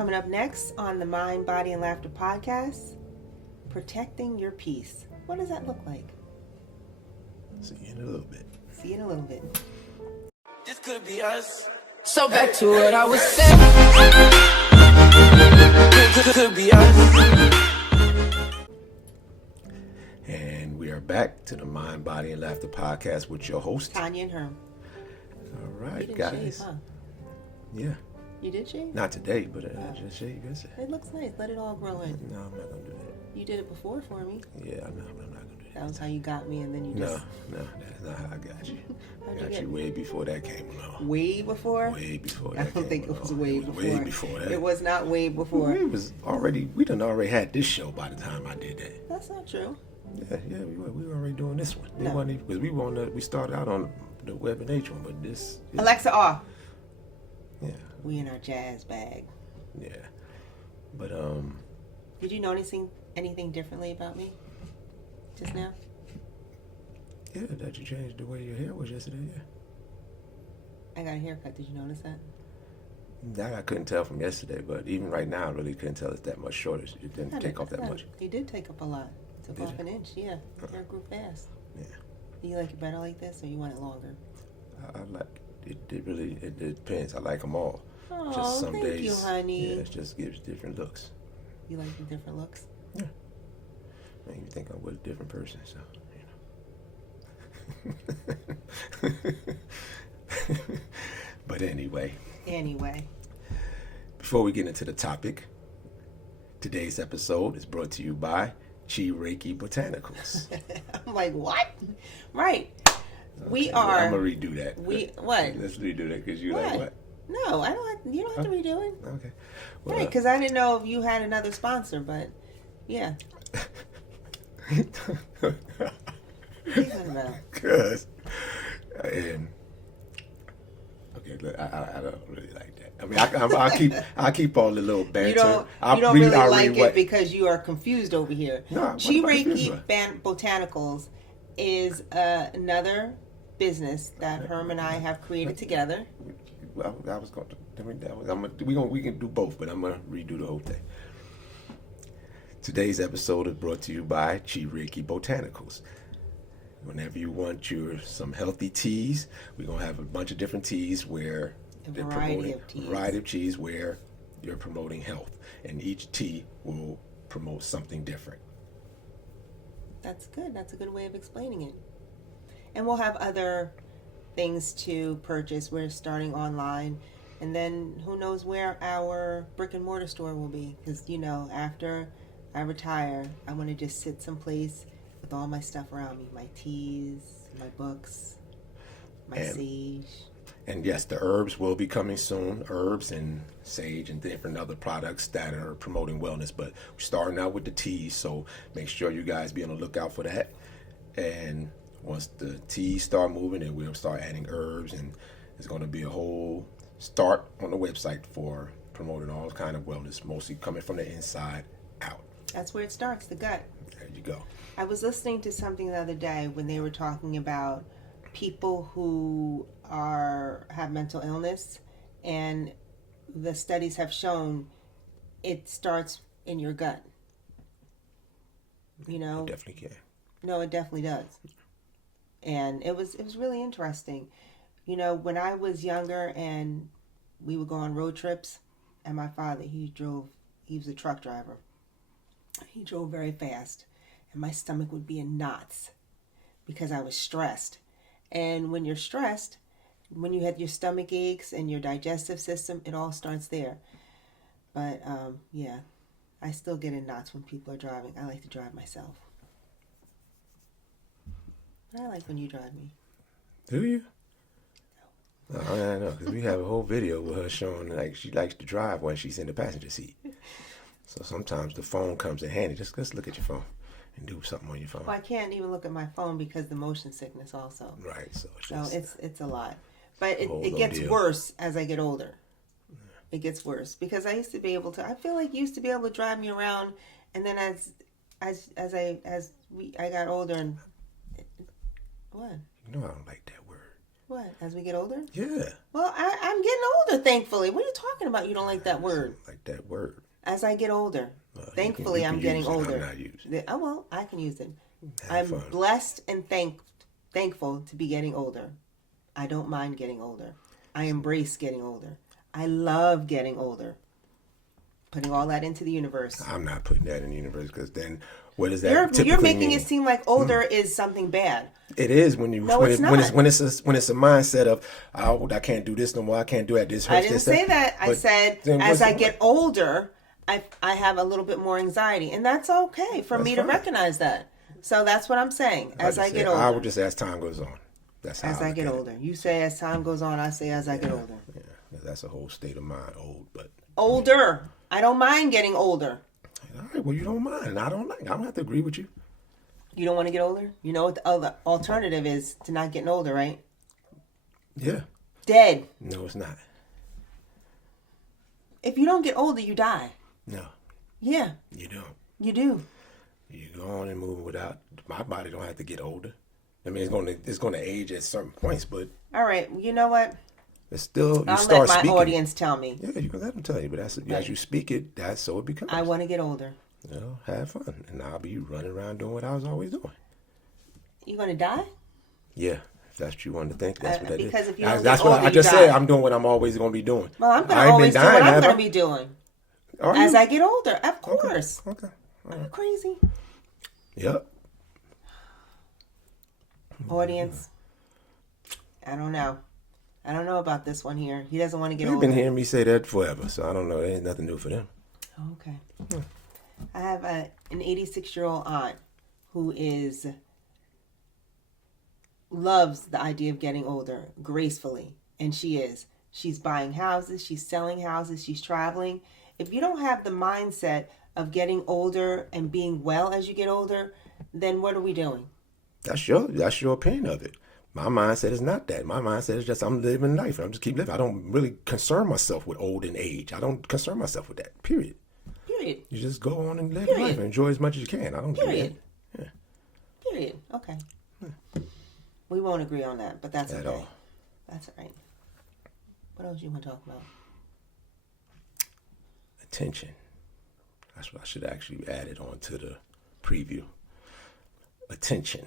Coming up next on the Mind, Body, and Laughter podcast, protecting your peace. What does that look like? See you in a little bit. See you in a little bit. This could be us. So back to what I was saying. Could be us. And we are back to the Mind, Body, and Laughter podcast with your host, Tanya and Herm. All right, You didn't guys. shave, huh? Yeah. You did shave? Not today, but I just shaved yesterday. It looks nice. Let it all grow in. No, I'm not going to do that. You did it before for me. Yeah, I know. I'm not going to do That that. was how you got me, and then you No, just... that's not how I got you. How'd I you got get you me? way before that came along. Way before? Way before I that don't think came it was along. way It was before. way before that. It was not way before. We done already had this show by the time I did that. That's not true. Yeah, we were already doing this one. No. Because we started out on the Web and H one, but this. Alexa, off. Yeah, We in our jazz bag. yeah. But Did you notice anything differently about me just now? yeah, that you changed the way your hair was yesterday. Yeah. I got a haircut. Did you notice that? That I couldn't tell from yesterday, but even right now, I really couldn't tell it's that much shorter. It didn't take off that much. You did take up a lot. Took Did off it? an inch. Yeah, hair grew fast. Yeah. Do you like it better like this, or you want it longer? I like it. It depends. I like them all. Oh, Just some thank days, you, honey. yeah, it just gives different looks. You like the different looks? Yeah. And you think I'm with a different person, so you know. But anyway, before we get into the topic, today's episode is brought to you by Reiki Botanicals. I'm like, what? Right. We Okay, are. I'm gonna redo that. What? Let's redo that because you What? like what? No, I don't. You don't have to redo it. Okay. Right, because I didn't know if you had another sponsor, but yeah. What are you talking about? Cause, and okay, look, I don't really like that. I mean, I'll keep all the little banter. You don't I'll really I'll like read it what- because you are confused over here. No, what am I Reiki confused Botanicals is another business that Herm and I have created together. Well, I was going to. We can do both, but I'm gonna redo the whole thing. Today's episode is brought to you by Reiki Botanicals. Whenever you want some healthy teas, we're gonna have a bunch of different teas where they're promoting a variety of teas where you're promoting health, and each tea will promote something different. That's good. That's a good way of explaining it. And we'll have other things to purchase. We're starting online, and then who knows where our brick and mortar store will be, because after I retire, I want to just sit someplace with all my stuff around me, my teas, my books, my sage. And yes, the herbs will be coming soon, herbs and sage and different other products that are promoting wellness, but we're starting out with the teas, so make sure you guys be on the lookout for that. And once the teas start moving, then we'll start adding herbs, and it's going to be a whole start on the website for promoting all kind of wellness, mostly coming from the inside out. That's where it starts, the gut. There you go. I was listening to something the other day when they were talking about people who have mental illness, and the studies have shown it starts in your gut. You definitely can. No, it definitely does. And it was really interesting. When I was younger and we would go on road trips, and my father, he was a truck driver. He drove very fast, and my stomach would be in knots because I was stressed. And when you're stressed, when you have your stomach aches and your digestive system, it all starts there. But yeah, I still get in knots when people are driving. I like to drive myself. I like when you drive me. Do you? No. I know, because we have a whole video with her showing like she likes to drive when she's in the passenger seat. So sometimes the phone comes in handy. Just look at your phone and do something on your phone. Well, I can't even look at my phone because the motion sickness also. Right. So it's a lot. But it gets worse as I get older. It gets worse because I used to be able to. I feel like you used to be able to drive me around, and then as I got older and what? You know I don't like that word. What? As we get older? Yeah. Well, I'm getting older, thankfully. What are you talking about? You don't like that word. Like that word. As I get older. Thankfully, you can I'm getting use it. older. I'm not using it. Oh, well, I can use it. Have I'm fun. blessed and thankful to be getting older. I don't mind getting older. I embrace getting older. I love getting older. Putting all that into the universe. I'm not putting that in the universe because then what does that You're typically making mean? it seem like older is something bad. It is when you No, when, it's it, when not. it's when it's a mindset of I can't do this no more. I can't do that. This hurts. I didn't this, say that. I But said then as what's I the get older, I have a little bit more anxiety, and that's okay for me to fine. recognize that. So that's what I'm saying. As I get older, I would just as time goes on. That's how as I get older. You say as time goes on. I say as I get older. Yeah, that's a whole state of mind. Old, but Older. I don't mind getting older. all right. Well, you don't mind. I don't have to agree with you. You don't want to get older? You know what the other alternative is to not getting older, right? Yeah. Dead. No, it's not. If you don't get older, you die. No, Yeah, you don't. you do. You go on and move without. My body don't have to get older. I mean, it's going to age at certain points, but All right. You know what? it's still you I'll start let my speaking. audience tell me. Yeah, you can let them tell you, but that's Right. as you speak it, that's so it becomes. I want to get older. You know, have fun, and I'll be running around doing what I was always doing. You going to die? Yeah, if that's what you want to think, that's what that is. Because if you That's- don't that's get what older, I you just die. said. I'm doing what I'm always going to be doing. Well, I'm going I to ain't always been do what dying, I'm have going I? to be doing. Are As you? I get older, of course. Okay. Are you crazy? Yep. Audience, I don't know. I don't know about this one here. He doesn't want to get They've older. been hearing me say that forever, so I don't know. There ain't nothing new for them. Okay. I have an 86-year-old aunt who loves the idea of getting older gracefully, and she is. She's buying houses, she's selling houses, she's traveling. If you don't have the mindset of getting older and being well as you get older, then what are we doing? That's your opinion of it. My mindset is not that. My mindset is just I'm living life. I'm just keep living. I don't really concern myself with old and age. I don't concern myself with that. Period. Period. You just go on and live Period. life and enjoy as much as you can. I don't do Period. that. Period. Okay. We won't agree on that, but that's At okay. all. That's all right. What else you want to talk about? Attention. That's what I should actually add it on to the preview. Attention.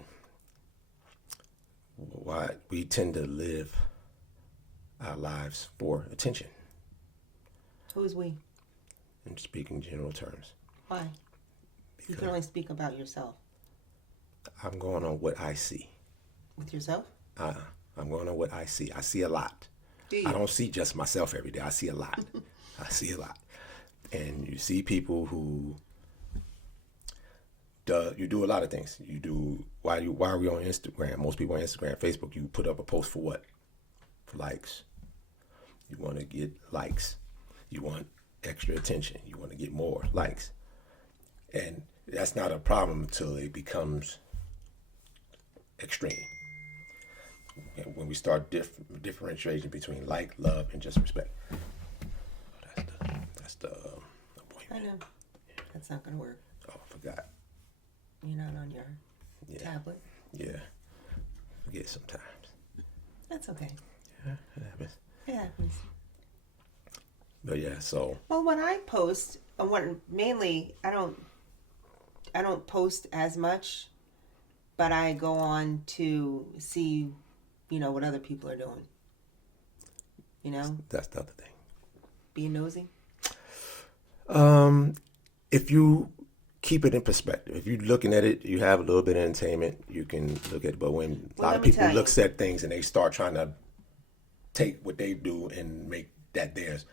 Why we tend to live our lives for attention. Who's we? In speaking general terms. Why? You can only speak about yourself. I'm going on what I see. With yourself? I'm going on what I see. I see a lot. Do you? I don't see just myself every day. I see a lot. I see a lot. And you see people who you do a lot of things. You do why are we on Instagram? Most people on Instagram, Facebook, you put up a post for what? For likes. You want to get likes. You want extra attention. You want to get more likes. And that's not a problem until it becomes extreme. And when we start differentiating between like, love, and just respect. That's the appointment. I know. That's not going to work. Oh, I forgot. You're not on your tablet. Yeah. Forget sometimes. That's okay. Yeah, it happens. It happens. But yeah, so Well, when I post, mainly I don't post as much, but I go on to see, what other people are doing. that's the other thing. Being nosy. If you keep it in perspective, if you're looking at it, you have a little bit of entertainment, you can look at it. But when a lot of people look at things and they start trying to take what they do and make that theirs,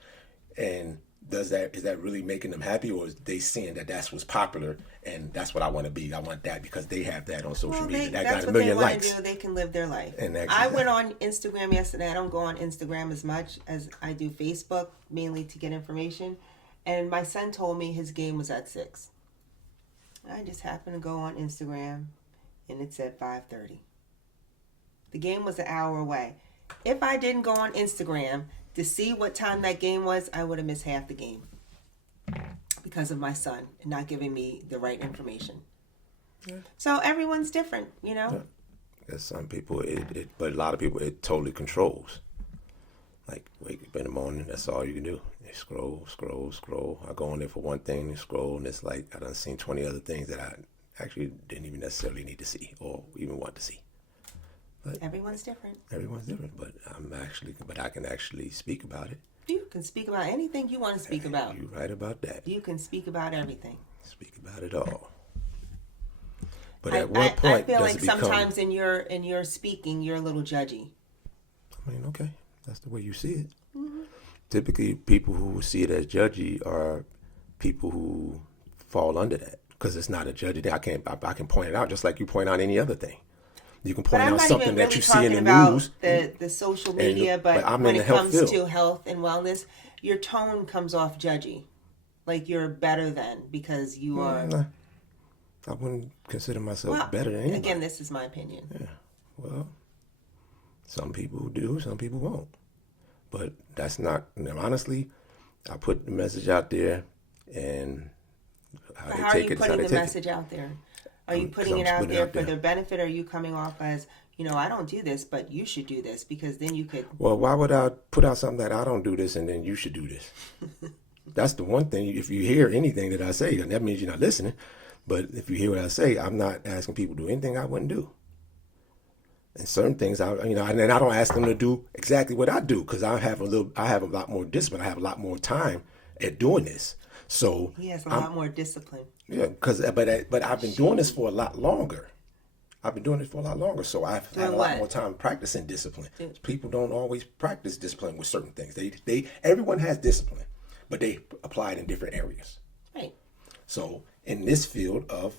and is that really making them happy, or is they seeing that that's what's popular and that's what I want to be? I want that because they have that on social media. That got a million likes. Do. They can live their life. And I went on Instagram yesterday. I don't go on Instagram as much as I do Facebook, mainly to get information. And my son told me his game was at 6. I just happened to go on Instagram, and it's at 5:30. The game was an hour away. If I didn't go on Instagram to see what time that game was, I would have missed half the game because of my son not giving me the right information. Yeah. So everyone's different, Yeah. Because some people, but a lot of people, it totally controls. Like, wake up in the morning, that's all you can do. You scroll, scroll, scroll. I go on there for one thing and scroll, and it's like I done seen 20 other things that I actually didn't even necessarily need to see or even want to see. But Everyone's different. everyone's different, but I can actually speak about it. You can speak about anything you want to speak about. You're right about that. You can speak about everything. Speak about it all. But at what point I feel does like it become? sometimes in your speaking, you're a little judgy. I mean, okay, that's the way you see it. Mm-hmm. Typically, people who see it as judgy are people who fall under that because it's not a judgy thing. I can point it out just like you point out any other thing. You can point out something that you see in the news. The social media, but I'm when in it the health comes field. to health and wellness, your tone comes off judgy, like you're better than because you are. Nah, I wouldn't consider myself better than anybody. Again, this is my opinion. Yeah, well, some people do, some people won't. But that's not, honestly, I put the message out there and how How are you putting the message out there? Are you putting it out there for their benefit? Or are you coming off as, I don't do this, but you should do this because then you could. Well, why would I put out something that I don't do this and then you should do this? That's the one thing. If you hear anything that I say, that means you're not listening. But if you hear what I say, I'm not asking people to do anything I wouldn't do. And certain things, and I don't ask them to do exactly what I do because I have a lot more discipline. I have a lot more time at doing this. So He has a lot more discipline. Yeah, but I've been doing this for a lot longer. So I've had a lot more time practicing discipline. People don't always practice discipline with certain things. Everyone has discipline, but they apply it in different areas. Right. So in this field of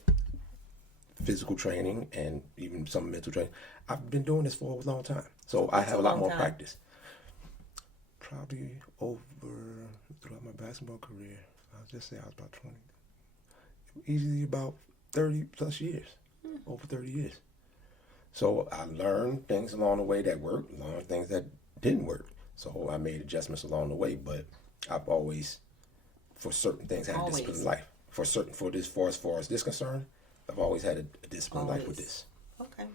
physical training and even some mental training, I've been doing this for a long time. So I have a lot more practice. Probably throughout my basketball career, I'll just say I was about 20. Easily about 30 plus years, over 30 years. So I learned things along the way that worked, learned things that didn't work. So I made adjustments along the way, but I've always, for certain things, had a disciplined life. For as far as this concerned, I've always had a disciplined life with this. Okay.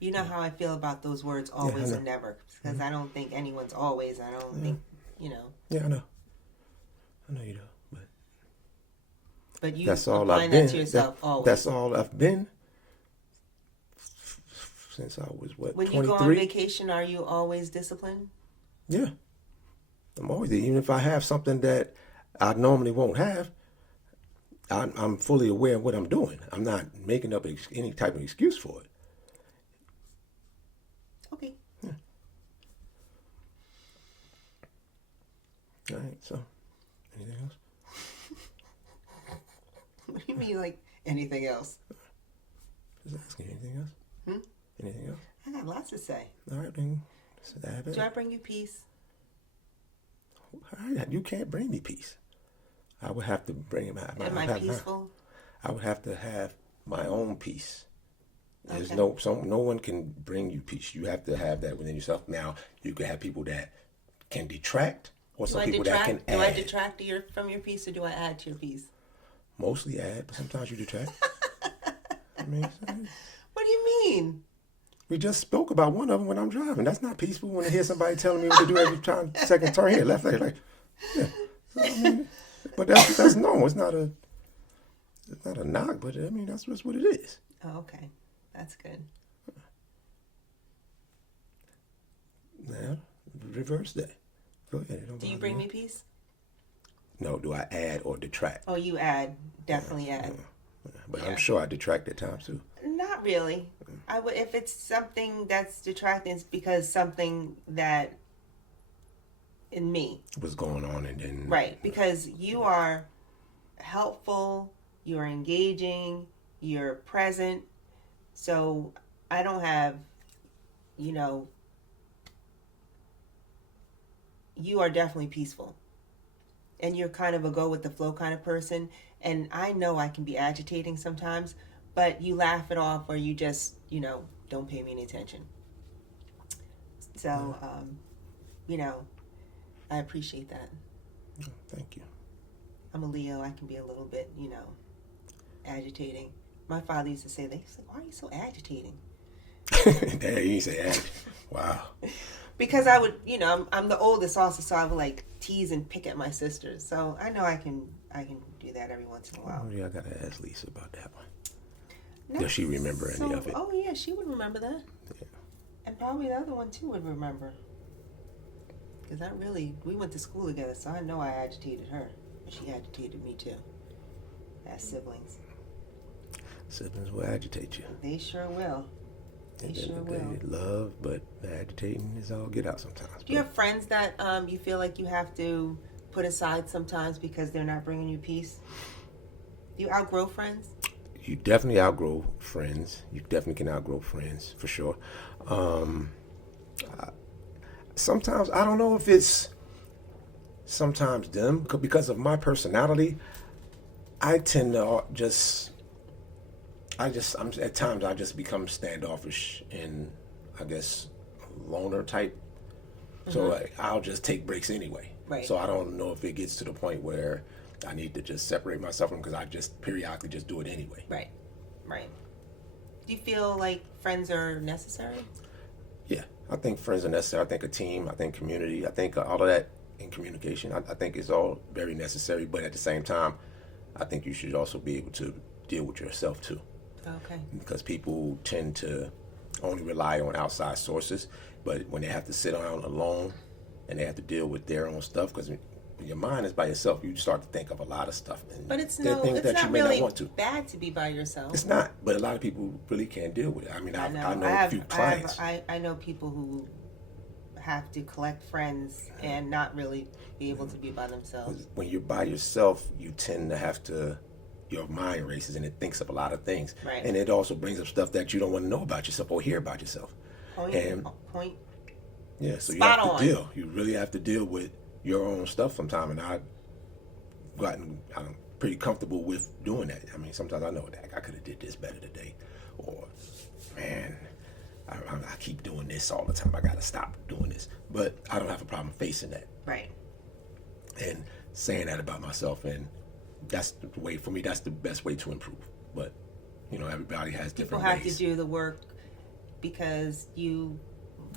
You know how I feel about those words, always and never, because I don't think anyone's always. I don't think, Yeah, I know. I know you do, but you that's all apply I've that been. to yourself always. That's all I've been since I was, When 23? you go on vacation, are you always disciplined? Yeah. I'm always there. Even if I have something that I normally won't have, I'm fully aware of what I'm doing. I'm not making up any type of excuse for it. Okay. Yeah. All right, so anything else? What do you mean, like anything else? Just asking. Anything else? Anything else? I got lots to say. All right, then. Do I bring you peace? All right, you can't bring me peace. I would have to bring him out. Am I peaceful? I would have to have my own peace. There's Okay. no one can bring you peace. You have to have that within yourself. Now, you can have people that can detract, or some people that can add. Do I detract from your peace, or do I add to your peace? Mostly add, but sometimes you detract. I mean, What do you mean? we just spoke about one of them when I'm driving. That's not peaceful when I hear somebody telling me what to do every time, second turn here, left leg, like, yeah. So, I mean, but that's normal. It's not a knock, but I mean, that's just what it is. Oh, okay. That's good. Now, reverse that. Go ahead. Do you bring me peace? No, do I add or detract? Oh, you add. Definitely add. But I'm sure I detract at times too. Not really. I would, if it's something that's detracting, it's because something that in me. What's going on and then... Right, because you are helpful, you're engaging, you're present. So I don't have, you are definitely peaceful. And you're kind of a go with the flow kind of person. And I know I can be agitating sometimes, but you laugh it off or you just, don't pay me any attention. So, I appreciate that. Oh, thank you. I'm a Leo. I can be a little bit, agitating. My father used to say, why are you so agitating? Damn, you ain't say average. Wow. Because I would, I'm the oldest also, so I would like tease and pick at my sisters. So I know I can do that every once in a while. Oh, yeah, I gotta ask Lisa about that one. Not Does she remember any of it? Oh yeah, she would remember that. Yeah. And probably the other one too would remember. Because we went to school together, so I know I agitated her. But she agitated me too. As siblings. Siblings will agitate you. They sure will. They sure will. Love, but agitating is all get out sometimes. Do you have friends that you feel like you have to put aside sometimes because they're not bringing you peace? Do you outgrow friends? You definitely outgrow friends. You definitely can outgrow friends, for sure. Sometimes, I don't know if it's sometimes them, because of my personality, I tend to at times I just become standoffish and I guess loner type. So I'll just take breaks anyway. Right. So I don't know if it gets to the point where I need to just separate myself from, because I just periodically just do it anyway. Right. Do you feel like friends are necessary? Yeah, I think friends are necessary. I think a team, I think community, I think all of that in communication, I think it's all very necessary. But at the same time, I think you should also be able to deal with yourself too. Okay. Because people tend to only rely on outside sources, but when they have to sit down alone and they have to deal with their own stuff, because when your mind is by yourself, you start to think of a lot of stuff. And But it's there are things that not you may really not want to. bad to be by yourself. It's not, but a lot of people really can't deal with it. I mean, I know a few clients. I know people who have to collect friends and not really be able to be by themselves. When you're by yourself, you tend to have to, your mind races and it thinks of a lot of things. Right. And it also brings up stuff that you don't want to know about yourself or hear about yourself. Point. Yeah, so Spot you have on. to deal. You really have to deal with your own stuff sometime. And I'm pretty comfortable with doing that. I mean, sometimes I know that I could have did this better today. Or, man, I keep doing this all the time. I got to stop doing this. But I don't have a problem facing that. Right. And saying that about myself, and that's the way, for me, that's the best way to improve. But everybody has different People ways. have to do the work because you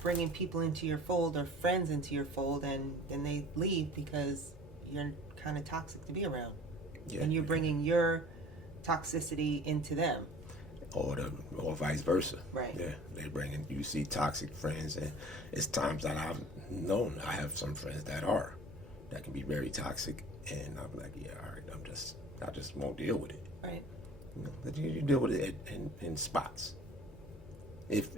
bringing people into your fold or friends into your fold, and then they leave because you're kind of toxic to be around. Yeah. And you're bringing your toxicity into them. Or vice versa. Right. Yeah, you see toxic friends, and it's times that I've known, I have some friends that can be very toxic, and I'm like, yeah, all right, I just won't deal with it. Right. You deal with it in spots. If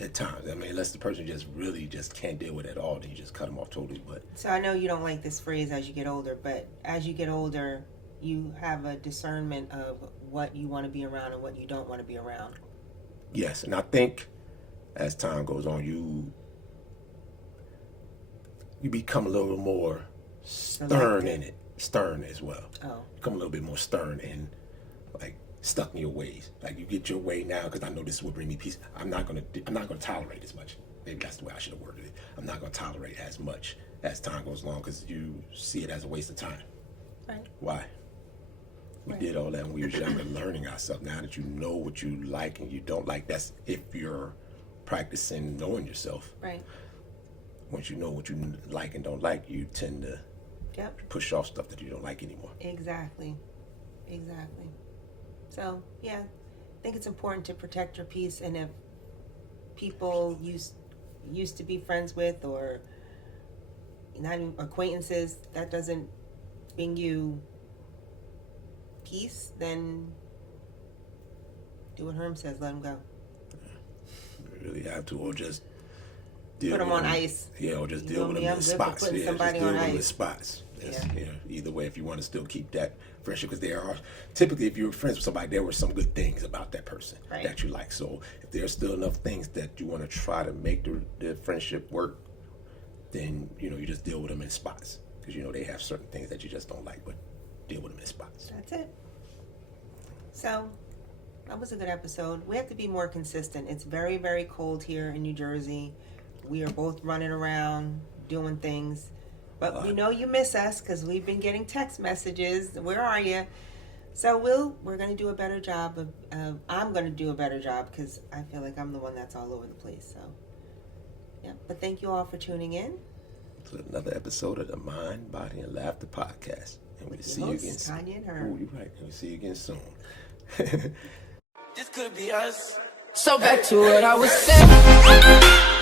at times, I mean, unless the person just really just can't deal with it at all, then you just cut them off totally. But So I know you don't like this phrase as you get older, but as you get older, you have a discernment of what you want to be around and what you don't want to be around. yes, and I think as time goes on, you become a little more stern in it, stern as well. Oh. Become a little bit more stern and like stuck in your ways. Like, you get your way now because I know this will bring me peace. I'm not gonna tolerate as much. Maybe that's the way I should have worded it. I'm not gonna tolerate as much as time goes along, because you see it as a waste of time. Right. Why? We did all that when we were younger, learning ourselves. Now that you know what you like and you don't like, that's if you're practicing knowing yourself. Right. Once you know what you like and don't like, you tend to push off stuff that you don't like anymore. Exactly. So, yeah, I think it's important to protect your peace, and if people used to be friends with or not even acquaintances, that doesn't bring you peace, then do what Herm says, let them go. You really have to, or just Put them on ice. Yeah, or just You deal know with me, them I'm in good for spots. putting Yeah, somebody just deal on with them in ice. spots. Yeah. Either way, if you want to still keep that friendship, because there are typically, if you're friends with somebody, there were some good things about that person that you like. So if there's still enough things that you want to try to make the friendship work, then you just deal with them in spots, because they have certain things that you just don't like, but deal with them in spots. That's it. So, that was a good episode. We have to be more consistent. It's very, very cold here in New Jersey. We are both running around doing things. But we know you miss us because we've been getting text messages. Where are you? So we're going to do a better job of I'm going to do a better job because I feel like I'm the one that's all over the place. So, yeah. But thank you all for tuning in. To another episode of the Mind, Body, and Laughter podcast. And we'll see you again soon. Tanya and her. Oh, you're right. We'll see you again soon. This could be us. So back to what I was saying.